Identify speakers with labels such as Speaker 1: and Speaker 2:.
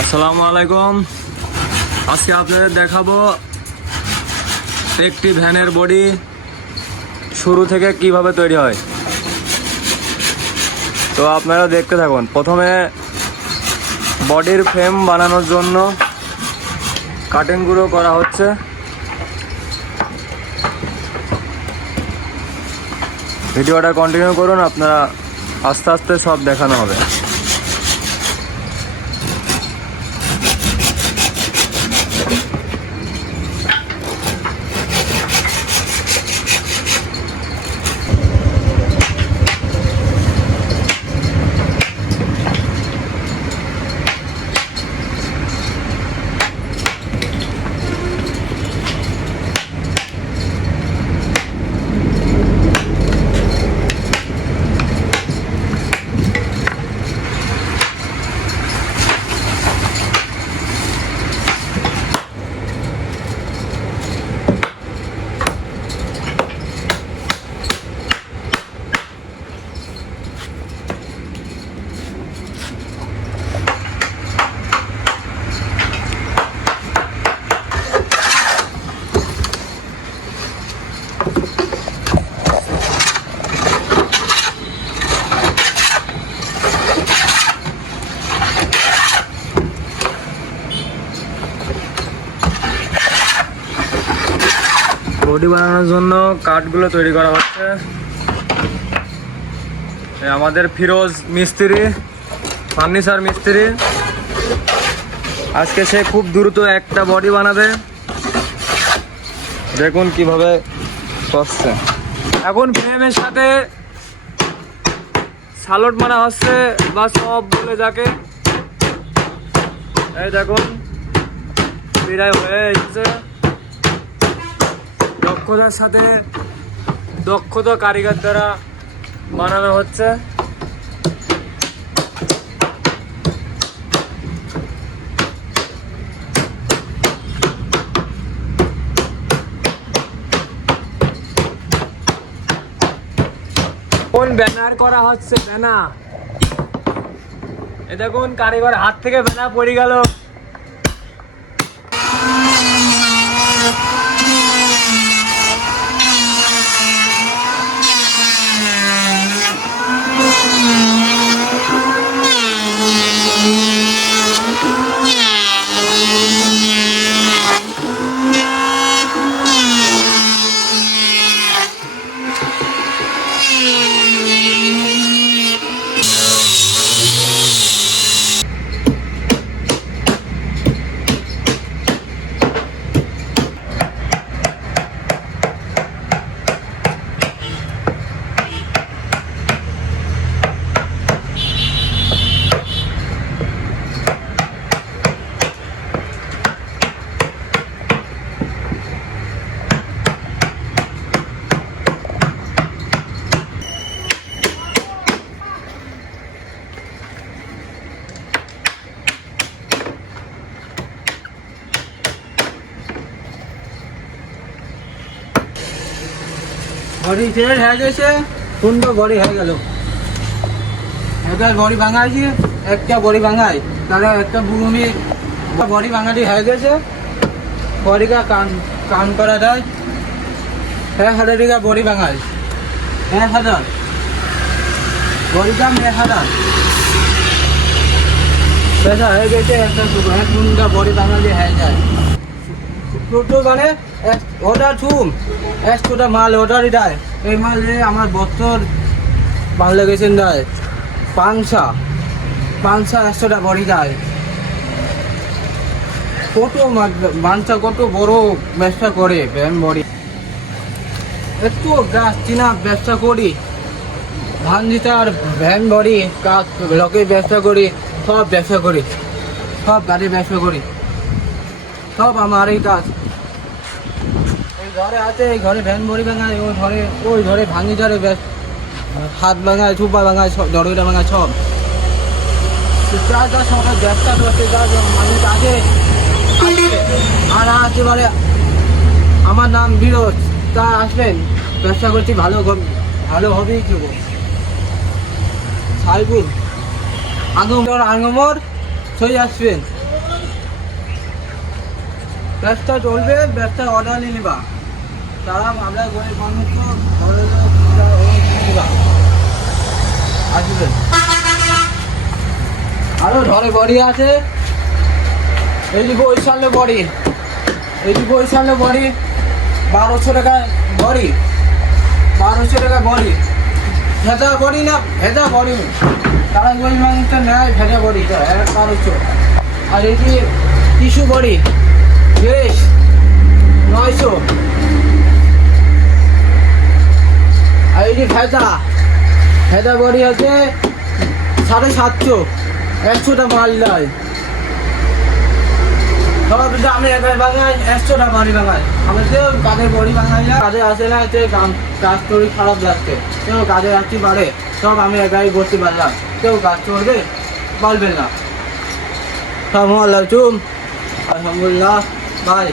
Speaker 1: আসসালামু আলাইকুম। আজকে আপনাদের দেখাবো একটি ভ্যানের বডি শুরু থেকে কীভাবে তৈরি হয়। তো আপনারা দেখতে থাকুন, প্রথমে বডির ফ্রেম বানানোর জন্য কাটিং কাটিংগুলো করা হচ্ছে। ভিডিওটা কন্টিনিউ করুন, আপনারা আস্তে আস্তে সব দেখানো হবে। বডি বানানোর জন্য কাঠগুলো তৈরি করা হচ্ছে। আমাদের ফিরোজ মিস্ত্রি, ফার্নিচার মিস্ত্রি। আজকে সে খুব দ্রুত একটা বডি বানাবে। দেখুন কীভাবে করছে। এখন ফ্রেমের সাথে সালোট মারা হচ্ছে বা সব বলে যাকে। এই দেখুন প্রায় হয়ে এসেছে। দক্ষতার সাথে দক্ষতা কারিগর দ্বারা বানানো হচ্ছে। কোন ব্যানার করা হচ্ছে? ব্যানা এ দেখুন, কারিগর হাত থেকে ব্যানা পড়ে গেল।
Speaker 2: বডি চেঞ্জ হয়ে গেছে সুন্দর বডি হয়ে গেল। একটা বডি ভাঙাইছি, একটা বডি ভাঙাই, তাহলে একটা বুড়ুমি বডি ভাঙাটি হয়ে গেছে। বডিটা কান কান করা যায়। এক হাজার টাকা বডি ভাঙাই। এক হাজার। বডির দাম এক হাজার। পয়সা হয়ে গেছে, একটা এক মুন্ডা বডি ভাঙালি হয়ে যায়। টোটো মানে অর্ডার থুম একশোটা মাল অর্ডারই দেয়। এই মাল যে আমার বছর মাল লেগেছেন দেয় পাংসা পাংসা একশোটা বড়ি দেয়। কত মাংসা কত বড় ব্যবসা করে ভ্যান বড়ি। একটু গাছ চিনা ব্যবসা করি। ধান দিতে আর ভ্যান বড়ি কাজ লোকের ব্যবসা করি, সব ব্যবসা করি। সব গাড়ির ব্যবসা করি। সব আমার এই কাজ। এই ঘরে আছে, এই ঘরে ভ্যান বড়ি ভাঙায়, ওই ঘরে ওই ঘরে ভাঙি ধরে হাত ভাঙায় চুপা ভাঙায়, সব, দড়িটা ভাঙায়, সব। ব্যবসা আছে, আর আছে বলে আমার নাম বিরোধ। তা আসবেন, ব্যবসা করছি, ভালো ভালো হবেই দেবো সাইবুল আঙমর আঙমর সই আসবেন। ব্যবসা চলবে ব্যবসা অর্ডার নিয়ে নিবা। তারা আমরা গরিব মানুষ আসবে। আরও ঘরে বড়ি আছে। এই যে বৈশালে বড়ি। এই যে বৈশালে বড়ি। বারোশো টাকা বড়ি। বারোশো টাকা বড়ি। ভেজা বড়ি না, ভেজা বড়ি। তারা গরিব মানুষটা নেয়, ভেজা বড়ি বারোশো। আর এই যে টিসু বড়ি। বেশ নয়শো। আর এই যে ভেজা ভেজা বড়ি আছে সাড়ে সাতশো, একশোটা মাল দেয়। সবাই কিন্তু আমি একবার বাঙাই একশোটা বাড়ি বাঙাই আমাদের কাজের বড়ি বাঙাই না কাজে আসে না যে কাজ করি খারাপ লাগছে। কেউ কাজে আসতে পারে, সব আমি একাই করতে পারলাম। কেউ কাজ করবে পারবে না। সব আল্লাহ চুম আলহামদুলিল্লাহ। 妈的